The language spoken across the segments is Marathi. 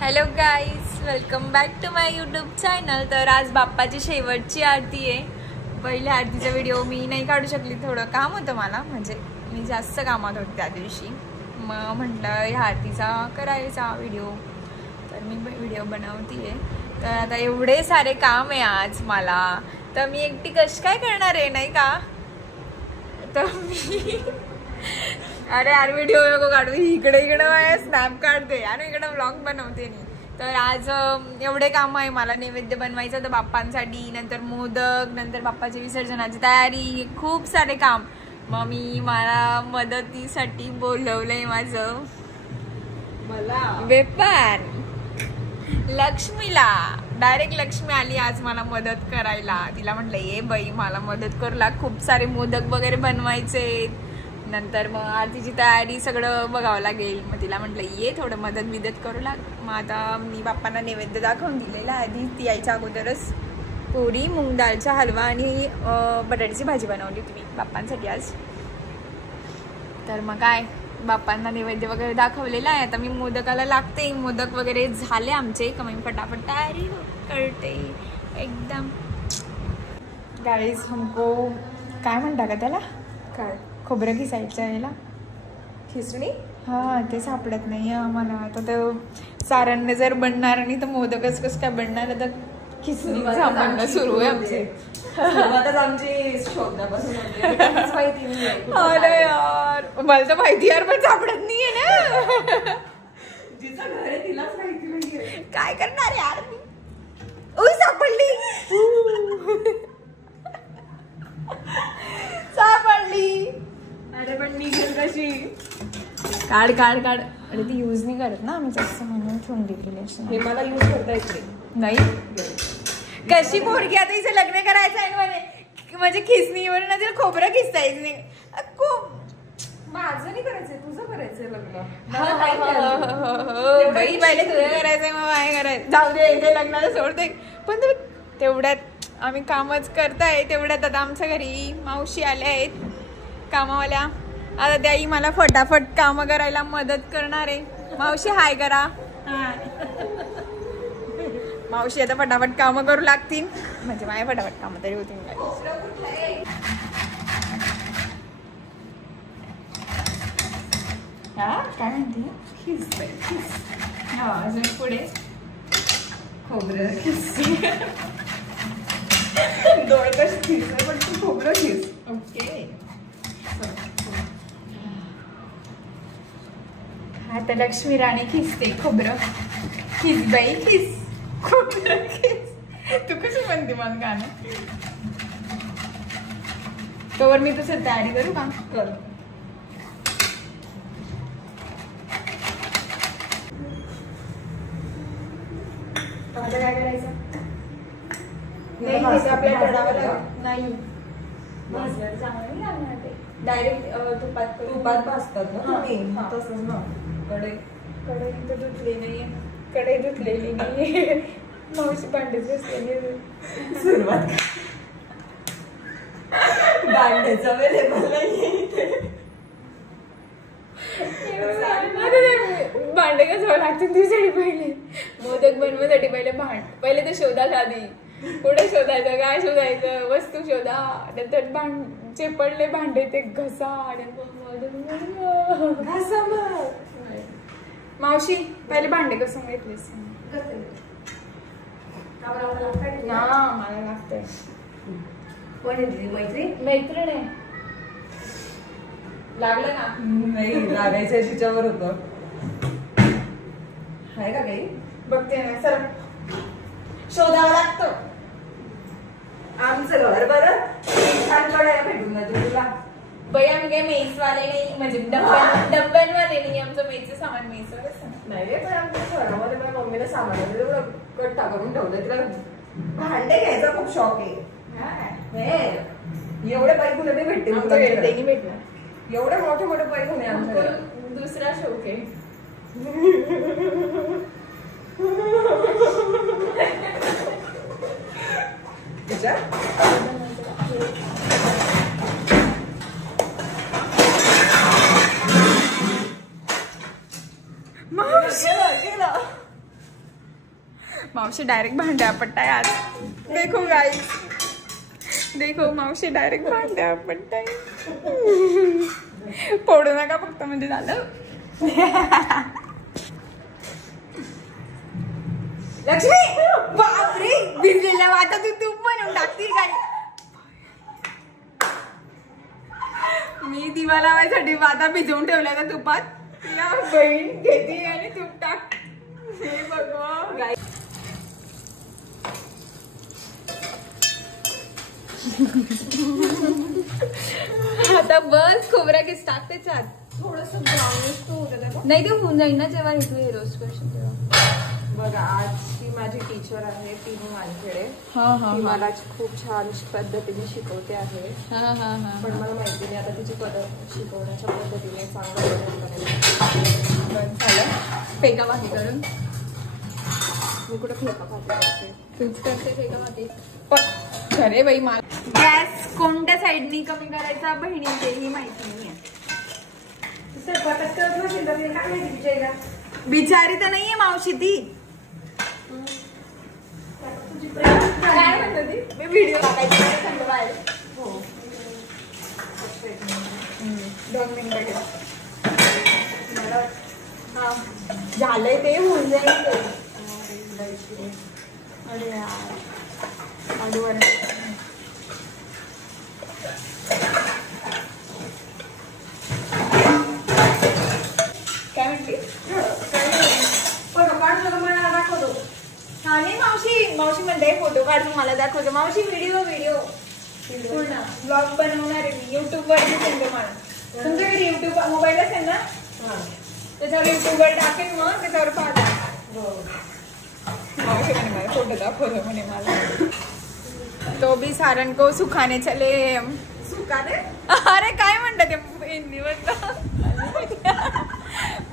Hello guys, welcome back to my YouTube channel. तर आज बाप्पाची शेवटची आरती आहे. पहिल्या आरतीचा व्हिडिओ मी नाही काढू शकली, थोडं काम होतं मला, म्हणजे मी जास्त कामात होते त्या दिवशी. मग म्हटलं ह्या आरतीचा करायचा व्हिडिओ, तर मी व्हिडिओ बनवते आहे. तर आता एवढे सारे काम आहे आज मला, तर मी एकटी कशी काय करणार आहे नाही का. तर मी अरे यार व्हिडिओ नको काढू, इकडे स्नॅप काढते आणि इकडे व्लॉग बनवते मी. तर आज एवढे काम आहे मला. नैवेद्य बनवायचं तर बाप्पांसाठी, नंतर मोदक, नंतर बाप्पाच्या विसर्जनाची तयारी, खूप सारे काम. मग मी मला मदतीसाठी बोलवलंय माझं वेपार लक्ष्मीला. डायरेक्ट लक्ष्मी आली आज मला मदत करायला. तिला म्हटलं ये बाई मला मदत करू लाग, खूप सारे मोदक वगैरे बनवायचे, नंतर मग आरतीची तयारी सगळं बघावं लागेल. मग तिला म्हटलं ये थोडं मदत करू लाग. मग आता मी बाप्पांना नैवेद्य दाखवून दिलेला आधी. ती यायच्या अगोदरच पुरी, मूग डाळचा हलवा आणि बटाट्याची भाजी बनवली होती मी बाप्पांसाठी आज. तर मग काय बाप्पांना नैवेद्य वगैरे दाखवलेला आहे. आता मी मोदकाला लागते. मोदक वगैरे झाले आमचे, कमी फटाफट तयारी करते एकदम. गाईज हमको काय म्हणता का त्याला, काय खोबरं खिसायचं याला, खिसणी. हा ते सापडत नाही आम्हाला. आता तर सारांना जर बनणार आणि तर मोदकच कसं काय बनणार. आता खिसणी सापडणं सुरू आहे आमचे. आमची शोधण्यापासून अरे यार मला तर माहिती यार, पण सापडत नाहीये ना. जिचं घर आहे तिलाच माहिती नाहीये. काय करणार यार मी. सापडली सापडली. अरे पण निघेल कशी. काढ काढ काढ. अरे ती यूज नाही करत ना आम्ही जास्त, म्हणून ठेवून दिलेली अशी. हे मला यूज करता येते नाही. कशी पोरगी आता हिचं लग्न करायचं आहे म्हणे, म्हणजे खिसणीवरून तिला खोबरं खिसता येत नाही. माझं नाही करायचंय, तुझं करायचंय लग्न. बाई पहिले तुझं करायचंय मग काय करायचं. जाऊ दे ते लग्नाला सोडते. पण तेवढ्यात आम्ही कामच करताय. तेवढ्यात आता आमच्या घरी मावशी आल्या आहेत कामावाल्या. आता त्याही मला फटाफट कामं करायला मदत करणार आहे. मावशी हाय करा. मावशी आता फटाफट कामं करू लागतील, म्हणजे माझ्या फटाफट कामं तरी होतील. हा काय म्हणते. हा अजून पुढे खोबरं खिस. डोळे कशी खिस पण तू खोबरं खिस. ओके. आता लक्ष्मी राणी खिसते खोबरं. खिस बाई खिस, खोबरं खिस. तू कशी म्हणते मला गाणं. तोवर मी तुझं तयारी करू का. कर. आता काय करायचं. नाही आपल्याला तळावं लागेल. नाही भाजल्यावर चांगलं नाही लागणार ते. डायरेक्ट तुपात भाजतात ना तुम्ही. तसंच ना. कढई तर धुतली नाहीये. कढई धुतलेली नाहीये. मावशी भांडेच असलेली. सुरुवात भांडेच अवेलेबल नाहीये. भांडे कसं लागतील तुझ्यासाठी. पहिले मोदक बनवण्यासाठी पहिले तर शोधा आधी. कुठे शोधायचं, काय शोधायचं, वस्तू शोधा, नंतर जे पडले भांडे ते घसा. मावशी पहिले भांडे कसं घेतलेस. मला लागतंय. कोण आहे तुझी मैत्रीण आहे. लागलं ना. नाही लागायचंय तिच्यावर होतं. आहे का काही बघते ना सर. शोधावं लागतं. आमचं घर बरं छान कड्या भेटून जाते तुला. बाई आम्ही काही मेसवाले नाही, म्हणजे डब्यांवाले नाही. आमचं मेसचं सामान मेसवर नाही रे. पण आमच्या घरामध्ये माझ्या मम्मीला सामान तेवढं कट्टा करून ठेवलं. तिला भांडे घ्यायचा खूप शौक आहे. एवढे पैकुले नाही भेटते भेटणार. एवढे मोठे मोठे पैकुले आमच्या दुसरा शौक आहे. मावशी डायरेक्ट भांड्या पट्टाय आज. देखो गाइस, देखो मावशी डायरेक्ट भांड्या पट्टाय. फोडू नका फक्त म्हणजे झालं. लक्ष्मी बापरे, भिजलेल्या वाटा तू तूप बनवून टाकतील काय. मी दिवा लावायसाठी वाता भिजवून ठेवल्या त्या तुपात. या बहीण घेते आणि तूप टाक. हे बघ आता बस खोबरा किस टाक त्याच्यात. थोडंसं ब्राउनिश तू होतं नाही ते होऊन जाईल ना जेव्हा हे तू हे रोस्ट करशील तेव्हा. बघा, आज ही माझी टीचर आहे टीनू माझ्याकडे. ती मला खूप छान पद्धतीने शिकवते आहे. पण मला माहिती नाही आता तिची पद्धत शिकवण्याच्या पद्धतीने चांगलं झालं. फेका भाजी करून मी कुठे फेका खाते तूच करते फेका भाजी. खरे बाई, मला गॅस कोणत्या साईडनी कमी करायचा बहिणी तेही माहिती नाहीये. बिचारी तर नाहीये मावशी ती. काय म्हणतो ती? मी व्हिडिओ टाकायची बाहेर. 2 मिनिटं घे. हा झालंय ते, होऊन जाईल. अरे यार अडूवर काय म्हणते. हा नाही मावशी, मावशी म्हणते फोटो काढून मला दाखवतो. मावशी व्हिडिओ पूर्ण ब्लॉग बनवणार आहे मी. युट्यूबवर दिसेल तुम्हाला. तुमच्याकडे युट्यूब मोबाईल असेल ना, त्याच्यावर युट्यूबवर टाकेल, मग त्याच्यावर पाहता. मावशी म्हणे मला फोटो दाखवतो म्हणे मला. तो भी सारन को सुखाने चले. सुखाने अरे काय म्हणतात ते हिंदीवर.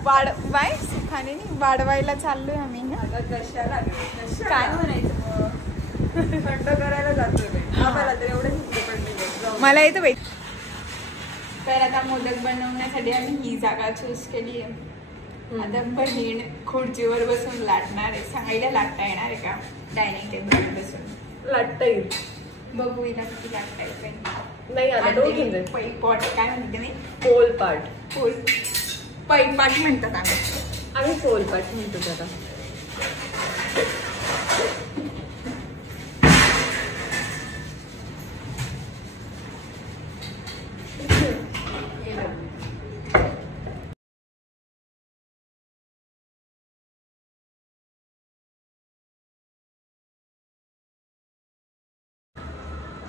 बाय सुखाने नाही, वाढवायला चाललोय आम्ही. कशाला काय म्हणायचं थंड करायला जातोय. आम्हाला तर एवढं पडले. मला येतं बाई. तर आता मोदक बनवण्यासाठी आम्ही ही जागा चूज केली आहे. आता बहीण खुर्चीवर बसून लाटणार आहे. सांगायला लाटता येणार आहे का डायनिंग टेबलवर बसून. लाटता येईल. बघू हिला किती लाटता येईल. नाही आता पैपॉट काय म्हणते मी. पोलपाट. पैपाट म्हणतात आम्ही पोलपाट म्हणतो त्याला.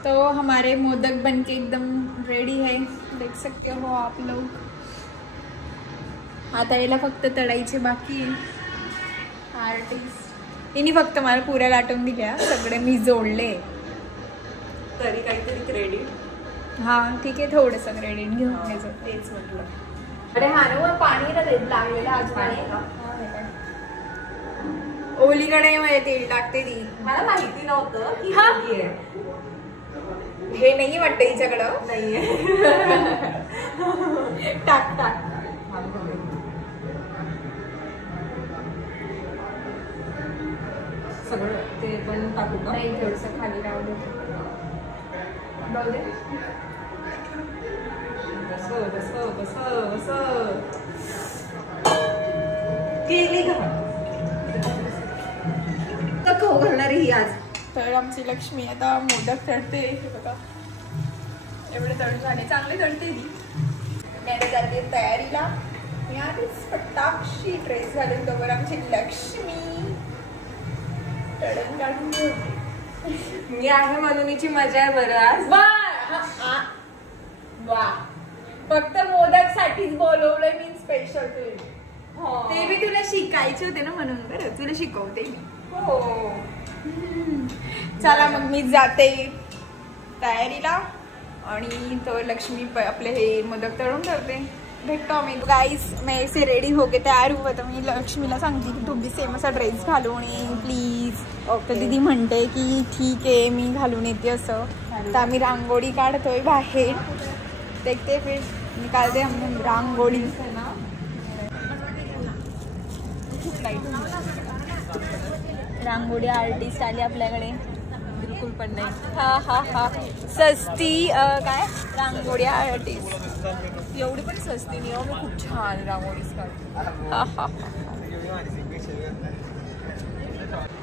तो हमारे मोदक बनके एकदम रेडी है, देख सकते हो आप लोग. आता याला फक्त तळायचे बाकी आहे. आर्टिस्ट हिने फक्त मला पुऱ्या लाटून दिल्या, सगळे मी जोडले. तरी काहीतरी क्रेडिट. हा ठीक आहे, थोडंसं क्रेडिट घेऊन घ्यायचं. तेच म्हटलं. अरे हा ना, पाणी लागलेलं आज. पाणी ओलीकडे मध्ये तेल टाकते ती. मला माहिती नव्हतं की हे नाही वाटत हिच्याकडं. नाहीये. टाक टाक. सगळं ते पण टाकू का? नाही, थोडंसं खाली राहू दे. राहू दे. बस केली का खाऊ घालणार ही आज. तर आमची लक्ष्मी आता मोदक तळते. बघा एवढे तळून झाले, चांगले तळते ती. मी आता जाते तयारीला. मी आधीच पटाक्षी ड्रेस घालून तोवर आमची लक्ष्मी तळण काढून घेते. मी आहे म्हणून हिची मजा आहे बरं आज. वा, फक्त मोदक साठीच बोलवलंय मी स्पेशल. ते मी तुला शिकायचे होते ना, म्हणून बरं तुला शिकवते मी. हो चला मग मी जाते तयारीला आणि तो लक्ष्मी आपले हे मोदक तळून ठेवते. भेटतो आम्ही. गाइस मैं ऐसे रेडी हो के तयार हुआ तर मी लक्ष्मीला सांगते की तू भी सेम असा ड्रेस घालून ये प्लीज. तर दीदी म्हणते की ठीक आहे मी घालून येते असं. तर आम्ही रांगोळी काढतोय बाहेर. देखते फिर निकालते हम रांगोळी. रांगोळी आर्टिस्ट आली आपल्याकडे. बिलकुल पण नाही. हा हा हा सस्ती काय रांगोळी आर्टिस्ट. एवढी पण सस्ती नाही हो. मी खूप छान रांगोळीच काढते. हा हा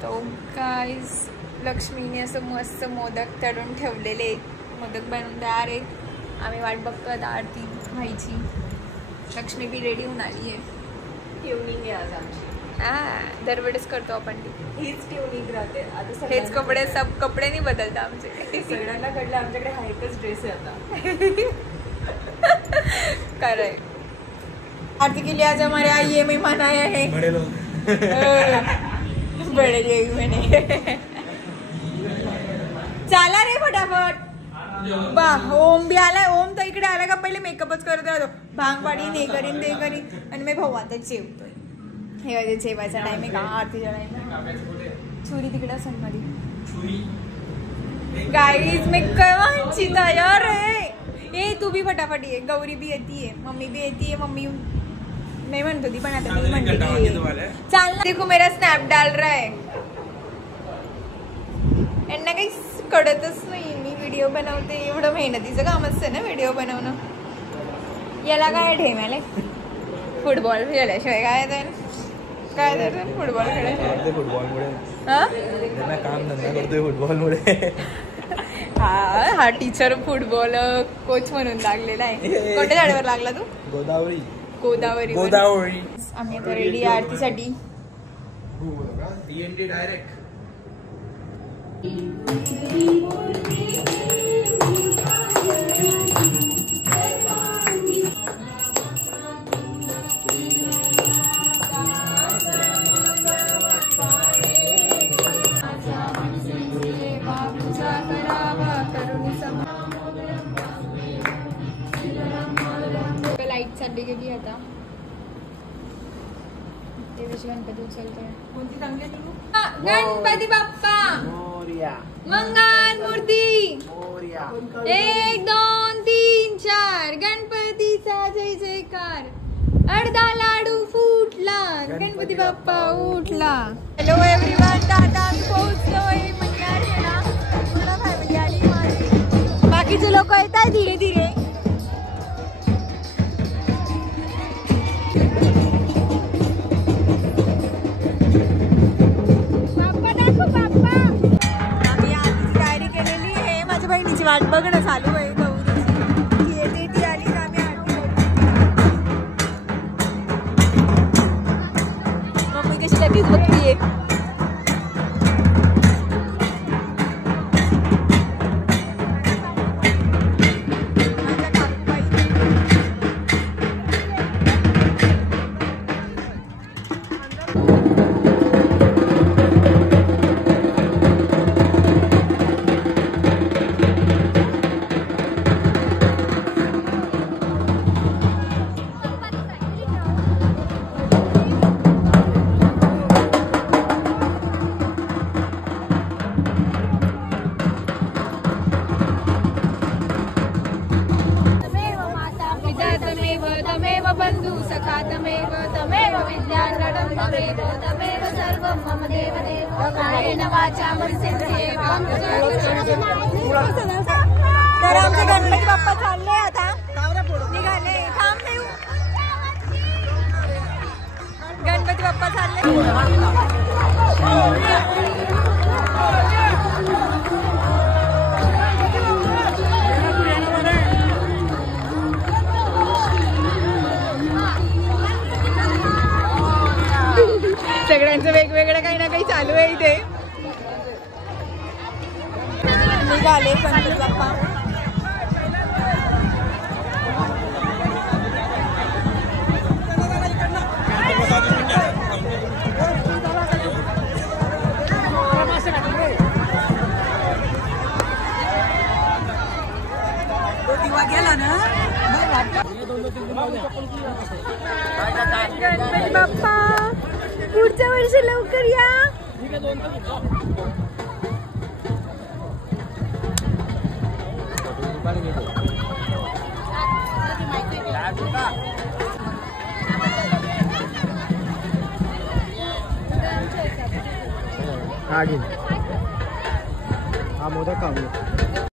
तो गाईज लक्ष्मीने असं मस्त मोदक तळून ठेवलेले. मोदक बनवून तयार आहे. आम्ही वाट बघतो आता आरती व्हायची. लक्ष्मी बी रेडी होऊन आली आहे. ट्युनिंग आहे आज आमची. हा दरवेळेस करतो आपण ती. हीच ट्युनिंग राहते आता. हेच कपडे सब कपडे नाही बदलता आमचे. सगळ्यांना कळलं आमच्याकडे हा एकच ड्रेस आहे आता. खरंय. आरती के लिए आज हमारे यहाँ ये मेहमान आया है. बड़े लोग मैंने. चला रे फटाफट. बा ओम भी आलाय. ओम तर इकडे आला का पहिले मेकअपच करत राहतो. भांग पाडीन हे करीन ते करीन. आणि मी भाऊ आता जेवतोय. हे जेवायचा टाइम आहे का आरतीच्या टाइम. छुरी तिकडे असेल मध्ये. गाईज मी कवांची तयार आहे. ए तू भी फटाफट ये. गौरी भी येतीये. मम्मी भी येतीये. मम्मी मैं म्हणतो ती पण आता मी म्हणते चाल ना. देखो मेरा स्नॅप डाल रहा है. यांना काही कळतच नाही मी व्हिडिओ बनवते. एवढं मेहनतीचं काम असतं ना व्हिडिओ बनवणं. याला काय ढेम्याले फुटबॉल खेळल्याशिवाय काय तर काय तर फुटबॉल खेळायचं. फुटबॉलमुळे काम धंदा करतोय फुटबॉलमुळे. हा टीचर फुटबॉल कोच म्हणून लागलेला आहे. कोणत्या झाडावर लागला तू? गोदावरी. गोदावरी. गोदावरी. आम्ही आता रेडी आरतीसाठी. डायरेक्ट. लाईट चालली गेली आता. देवीची गणपती उचलतोय. कोणती चांगली गणपती बाप्पा मंगल मूर्ती. 1 2 3 4 गणपतीचा जय जयकार. अर्धा लाडू फुटला. गणपती बाप्पा उठला. Hello everyone. आता आम्ही पोहोचलोय मंगळवेढा. मला फॅमिली आली माझी. बाकीचे लोक येत आहेत धीरे धीरे. वाट बघणं चालू आहे गौरीची. ती येते ती आली का आम्ही आरती करतो. मम्मी कशी लगेच बघतीये. तमेव बंधु सखा तमेव तमेव विद्याधरं तमेव तमेव सर्वं मम देवदेव कायेन वाचा मनसेन्द्रियेण तर आमचे गणपती बाप्पा चालले आता निघाले. थांब देऊ. गणपती बाप्पा चालले. सगळ्यांचं वेगवेगळं काही ना काही चालू आहे इथे. निघाले गणपती बाप्पा. दिवा गेला ना. गणपती बाप्पा पुढच्या वर्षी लवकर या. हा घे. हा मोदक खाऊ.